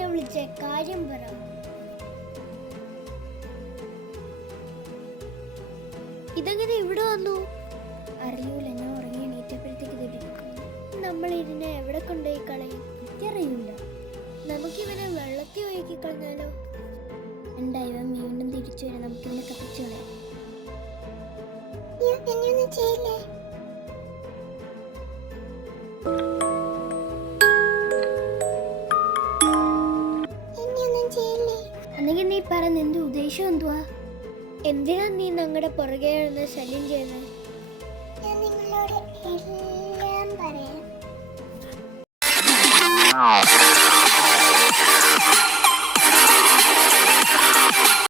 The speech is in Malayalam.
എന്നെ വിളിച്ചേ? കാര്യം പറ. ഇതെങ്ങനെ ഇവിടെ വന്നു? അറിയൂല, ഞാൻ ഉറങ്ങി എണീറ്റപ്പോഴത്തേക്ക് ഇതിരിക്കും. നമ്മൾ ഇതിനെ എവിടെ കൊണ്ടുപോയി കളയും? എനിക്കറിയൂല. നമുക്കിവനെ വെള്ളത്തിൽ ഒഴുക്കി കളഞ്ഞാലോ? എന്താ, ഇവൻ വീണ്ടും തിരിച്ചു വരാം. നമുക്കിവനെ കത്തിച്ചു കളയാം. ചെയ്യില്ലേ? അല്ലെങ്കിൽ നീ പറ, നിന്റെ ഉദ്ദേശം എന്തുവാ? എന്തിനാ നീ ഞങ്ങളുടെ പുറകെ നിന്ന് ശല്യം ചെയ്യുന്നത്? ഞാൻ നിങ്ങളോട് എല്ലാം പറയാം.